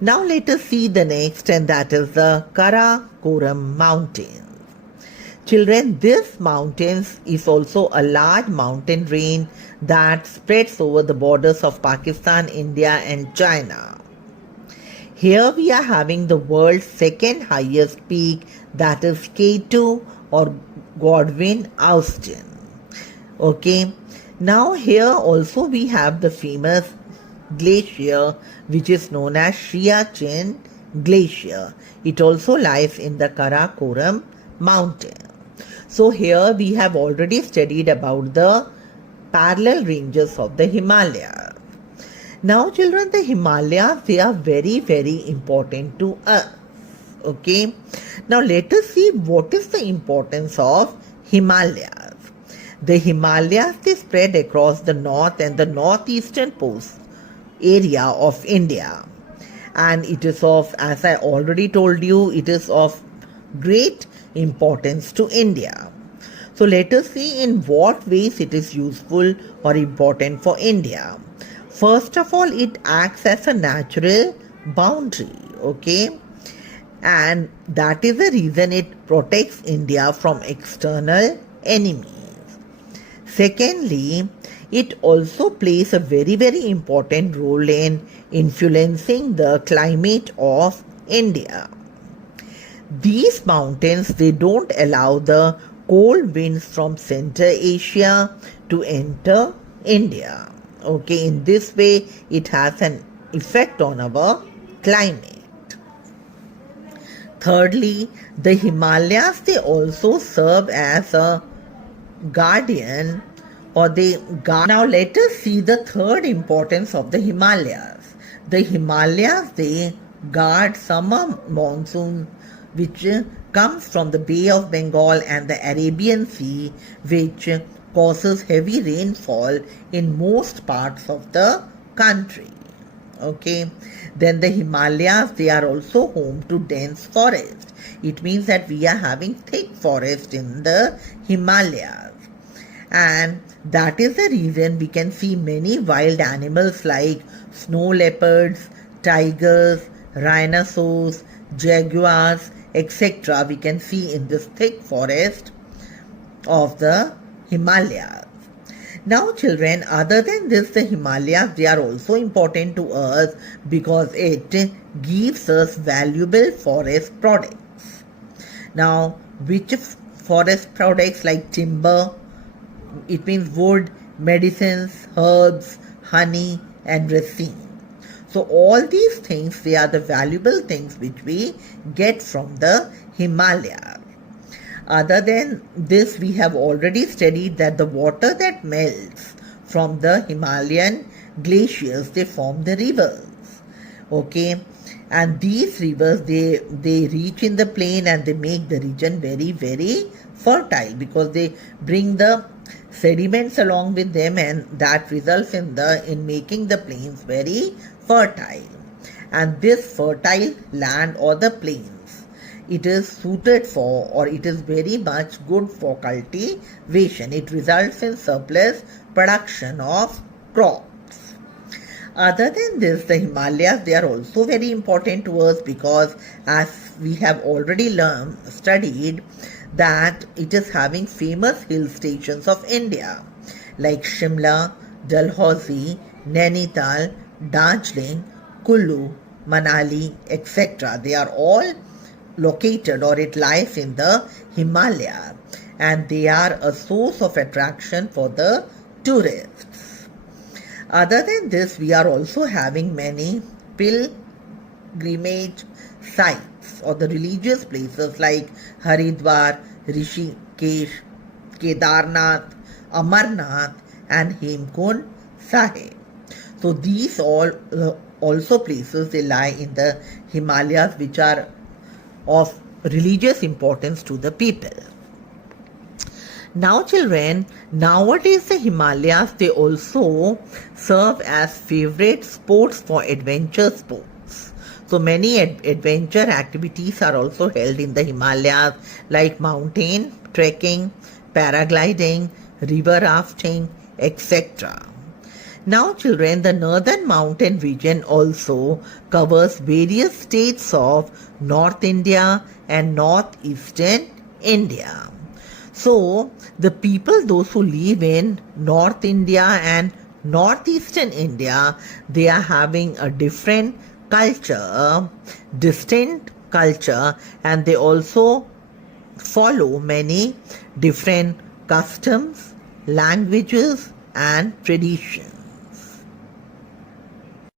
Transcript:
Now let us see the next, and that is the Karakoram Mountains. Children, this mountains is also a large mountain range that spreads over the borders of Pakistan, India and China. Here we are having the world's second highest peak, that is K2 or Godwin Austen. Okay, now here also we have the famous glacier which is known as Siachen Glacier. It also lies in the Karakoram mountain. So here we have already studied about the parallel ranges of the Himalayas. Now children, the Himalayas, they are very, very important to us. Okay. Now let us see what is the importance of Himalayas. The Himalayas, they spread across the north and the northeastern coast area of India. And it is of, as I already told you, it is of great importance to India. So let us see in what ways it is useful or important for India. First of all, it acts as a natural boundary, okay? And that is the reason it protects India from external enemies. Secondly, it also plays a very, very important role in influencing the climate of India. These mountains, they don't allow the cold winds from Central Asia to enter India. Okay, in this way, it has an effect on our climate. Thirdly, the Himalayas, they also serve as a guardian or they guard. Now let us see the third importance of the Himalayas. The Himalayas, they guard summer monsoon which comes from the Bay of Bengal and the Arabian Sea, which causes heavy rainfall in most parts of the country. Okay, then the Himalayas, they are also home to dense forest. It means that we are having thick forest in the Himalayas, and that is the reason we can see many wild animals like snow leopards, tigers, rhinoceros, jaguars, etc. we can see in this thick forest of the Himalayas. Now children, other than this, the Himalayas, they are also important to us because it gives us valuable forest products. Now, which forest products like timber, it means wood, medicines, herbs, honey and resin. So all these things, they are the valuable things which we get from the Himalayas. Other than this, we have already studied that the water that melts from the Himalayan glaciers, they form the rivers. Okay, and these rivers, they reach in the plain and they make the region very, very fertile because they bring the sediments along with them, and that results in making the plains very fertile. And this fertile land or the plains, it is suited for, or it is very much good for cultivation. It results in surplus production of crops. Other than this, the Himalayas, they are also very important to us because as we have already studied that it is having famous hill stations of India like Shimla, Dalhousie, Nainital, Darjeeling, Kullu, Manali, etc. They are all located, or it lies in the Himalayas, and they are a source of attraction for the tourists. Other than this, we are also having many pilgrimage sites or the religious places like Haridwar, Rishikesh, Kedarnath, Amarnath and Hemkund Sahib. So these all also places, they lie in the Himalayas which are of religious importance to the people. Now children, nowadays the Himalayas, they also serve as favorite sports for adventure sports. So many adventure activities are also held in the Himalayas like mountain trekking, paragliding, river rafting, etc. Now, children, the northern mountain region also covers various states of North India and northeastern India. So, the people, those who live in North India and northeastern India, they are having a different culture, distinct culture, and they also follow many different customs, languages, and traditions.